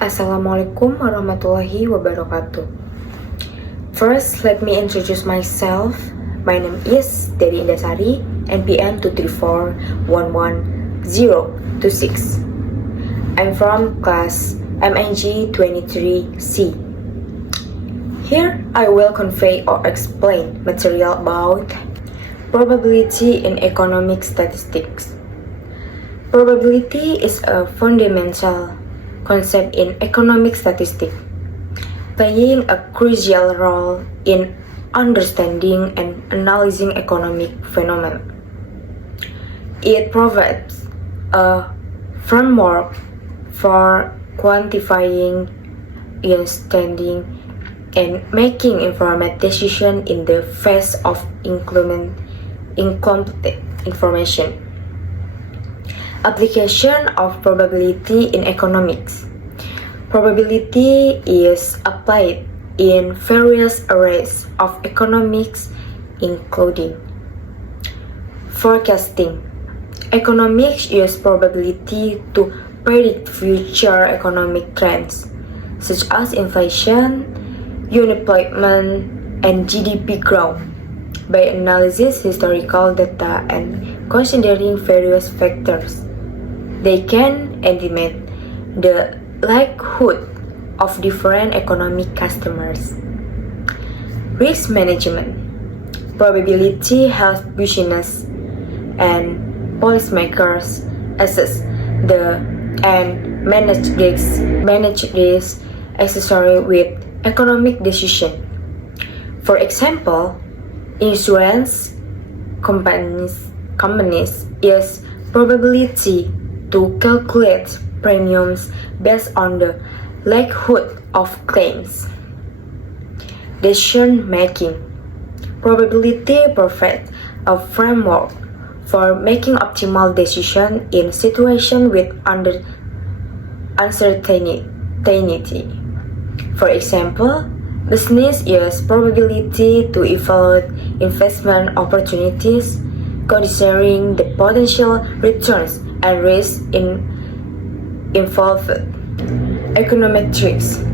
Assalamualaikum warahmatullahi wabarakatuh. First, let me introduce myself. My name is Dedi Indasari, NPM 234110026. I'm from class MNG 23C. Here, I will convey or explain material about probability in economic statistics. Probability is a fundamental concept in economic statistics, playing a crucial role in understanding and analyzing economic phenomena. It provides a framework for quantifying, understanding, and making informed decisions in the face of incomplete information. Application of probability in economics. Probability is applied in various areas of economics, including forecasting. Economics uses probability to predict future economic trends, such as inflation, unemployment, and GDP growth, by analyzing historical data and considering various factors. They can estimate the likelihood of different economic customers. Risk management. Probability helps business and policymakers assess the and manage this accessory with economic decision. For example, insurance companies use probability to calculate premiums based on the likelihood of claims. Decision making. Probability provides a framework for making optimal decisions in situations with uncertainty. For example, business use probability to evaluate investment opportunities, considering the potential returns and risks involved. Econometrics.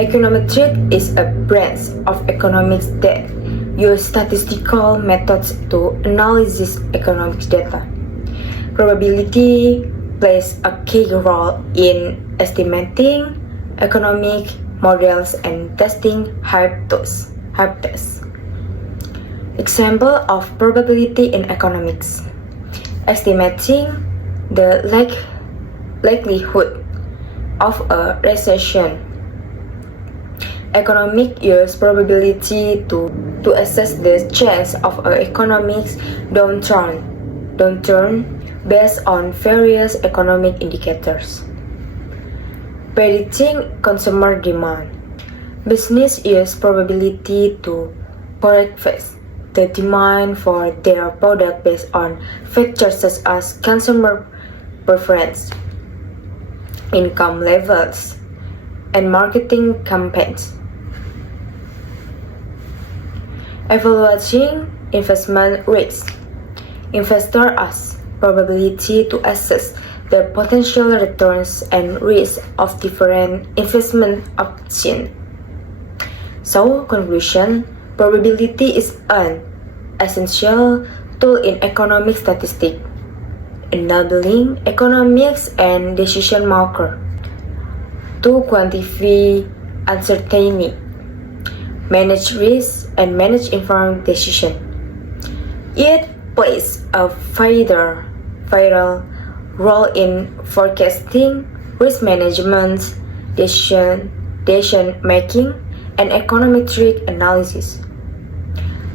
Econometrics is a branch of economics that uses statistical methods to analyze economic data. Probability plays a key role in estimating economic models and testing hypotheses. Example of probability in economics. Estimating the likelihood of a recession. Economic use probability to assess the chance of an economic downturn based on various economic indicators. Predicting consumer demand. Business use probability to forecast the demand for their product based on factors such as consumer preference, income levels, and marketing campaigns. Evaluating investment risks. Investors ask probability to assess the potential returns and risks of different investment options. So, conclusion, probability is an essential tool in economic statistics, enabling economics and decision makers to quantify uncertainty, manage risk, and manage informed decision. It plays a vital role in forecasting, risk management, decision making, and econometric analysis.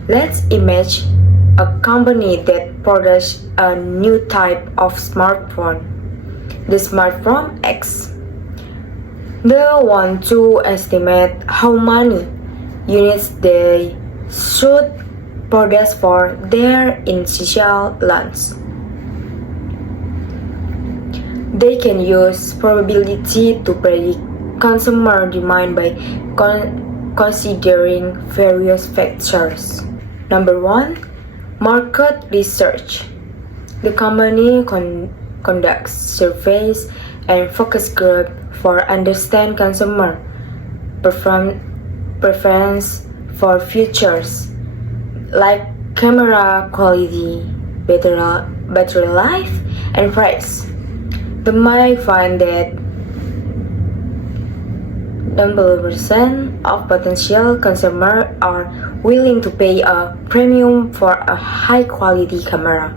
Let's imagine a company that produces a new type of smartphone, the smartphone X. They want to estimate how many units they should produce for their initial launch. They can use probability to predict consumer demand by considering various factors. Number 1. Market research. The company conducts surveys and focus groups for understand consumer preference for features like camera quality, battery life, and price. They might find that 90% of potential consumers are willing to pay a premium for a high-quality camera,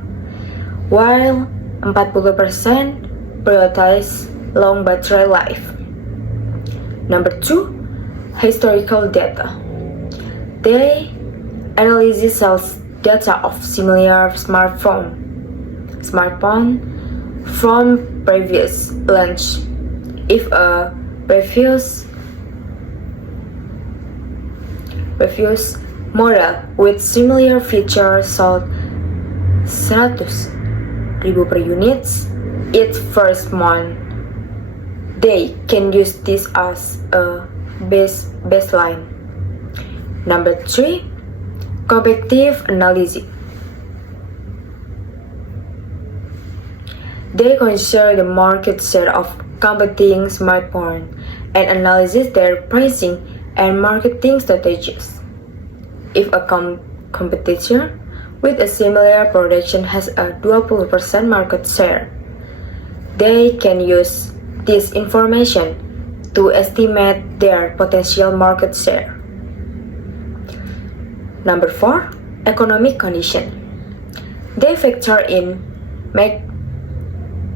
while 40% prioritize long battery life. Number 2. Historical data. They analyze sales data of similar smartphone from previous launch. If a previous model with similar features sold 100,000 per unit its first month, they can use this as a baseline. Number 3. Competitive analysis. They consider the market share of competing smartphones and analyze their pricing and marketing strategies. If a competitor with a similar product has a 20% market share, they can use this information to estimate their potential market share. Number 4. Economic condition. They factor in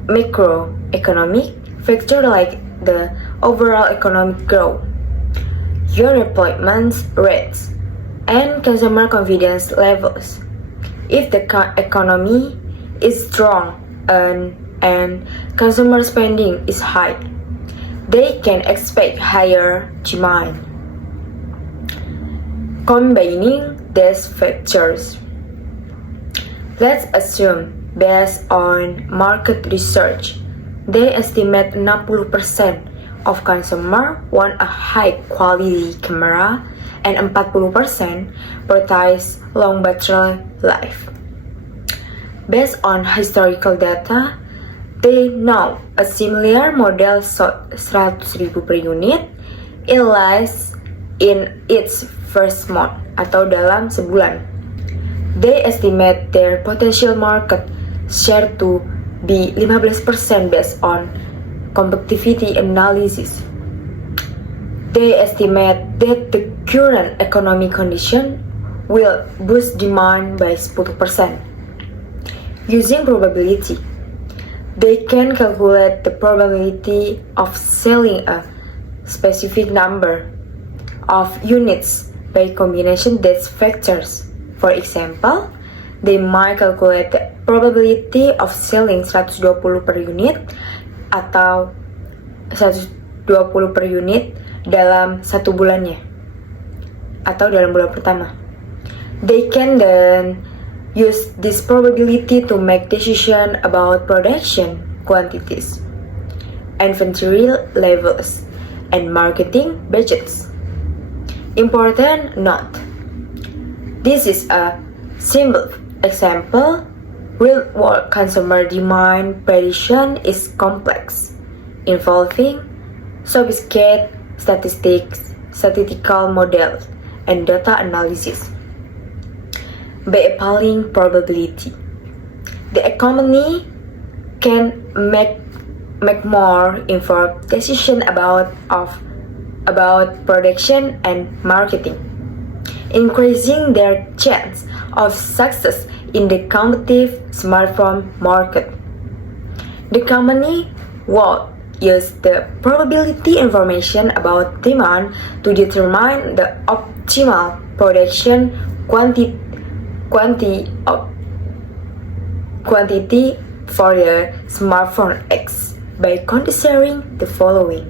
macroeconomic factors like the overall economic growth, unemployment rates, and consumer confidence levels. If the economy is strong and consumer spending is high, they can expect higher demand. Combining these factors, let's assume based on market research, they estimate 60% of consumers want a high-quality camera and 40% prioritize long battery life. Based on historical data, they know a similar model sold 100,000 per unit in its first month atau dalam sebulan. They estimate their potential market share to be 15% based on competitivity analysis. They estimate that the current economic condition will boost demand by 10%. Using probability, they can calculate the probability of selling a specific number of units by combination these factors. For example, they might calculate the probability of selling 120 per unit atau 120 per unit dalam satu bulannya atau dalam bulan pertama. They can then use this probability to make decision about production quantities, inventory levels, and marketing budgets. Important note: this is a simple example. Real-world consumer demand prediction is complex, involving sophisticated statistical models, and data analysis. By applying probability, the economy can make more informed decisions about production and marketing, increasing their chance of success in the competitive smartphone market. The company will use the probability information about demand to determine the optimal production quantity for the smartphone X by considering the following.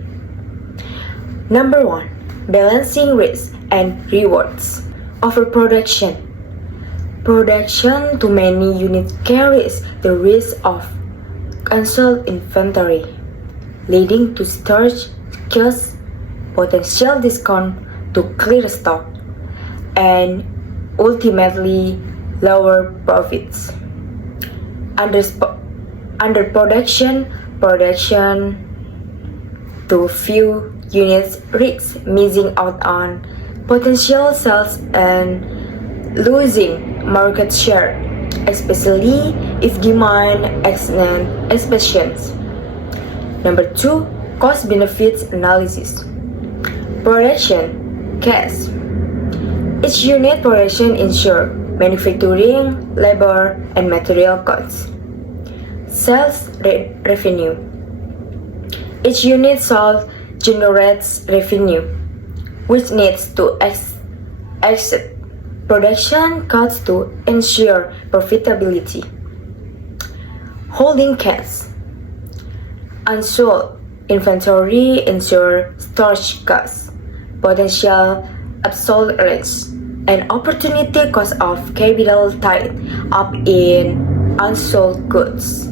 Number 1. Balancing risk and rewards. Overproduction. Production too many units carries the risk of unsold inventory, leading to storage chaos, potential discount to clear stock, and ultimately lower profits. Underproduction, production too few units risks missing out on potential sales and losing market share, especially if demand exceeds expectations. Number 2, cost benefits analysis. Production costs. Each unit production ensures manufacturing, labor, and material costs. Sales revenue. Each unit sold generates revenue, which needs to exceed production costs to ensure profitability. Holding costs. Unsold inventory ensure storage costs, potential obsolescence, and opportunity cost of capital tied up in unsold goods.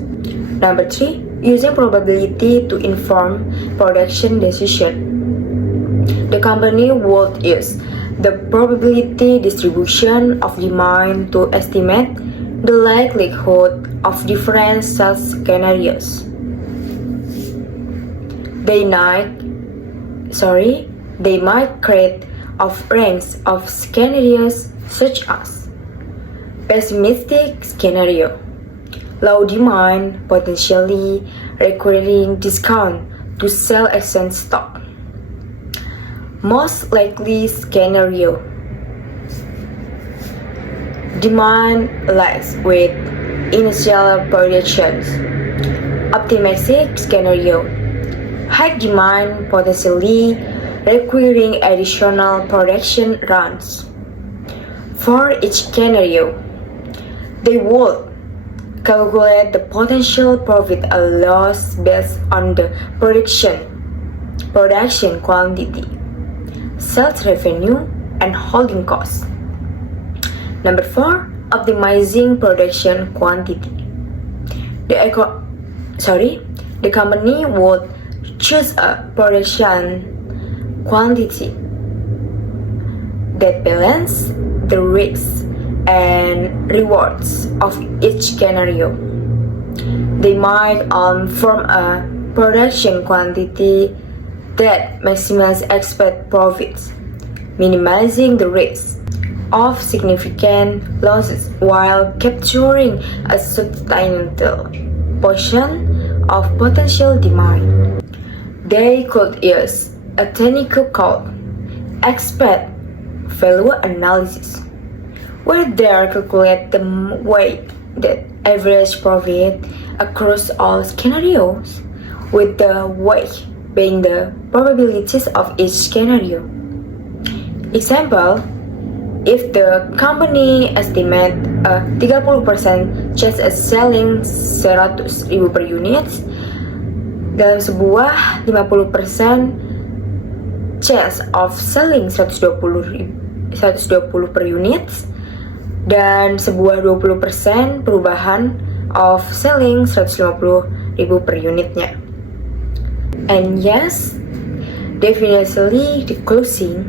Number 3, using probability to inform production decision. The company would use the probability distribution of demand to estimate the likelihood of different sales scenarios. They might create a range of scenarios such as pessimistic scenario, low demand, potentially requiring discount to sell excess stock. Most likely scenario, demand lags with initial projections. Optimistic scenario, high demand, potentially requiring additional production runs. For each scenario, they would calculate the potential profit and loss based on the production quantity, sales revenue, and holding costs. Number 4, optimizing production quantity. The company would choose a production quantity that balance the risks and rewards of each scenario. They might form a production quantity that maximizes expected profits, minimizing the risk of significant losses while capturing a substantial portion of potential demand. They could use a technique called expert value analysis, where they calculate the weighted average profit across all scenarios, with the weight being the probabilities of each scenario. Example, if the company estimate a 30% chance of selling 100.000 per unit, dalam sebuah 50% chance of selling 120 per unit, dan sebuah 20% perubahan of selling 150.000 per unitnya. And yes, definitely the closing.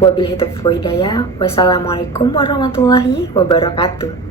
Wabillahi taufiq wal hidayah. Wassalamualaikum warahmatullahi wabarakatuh.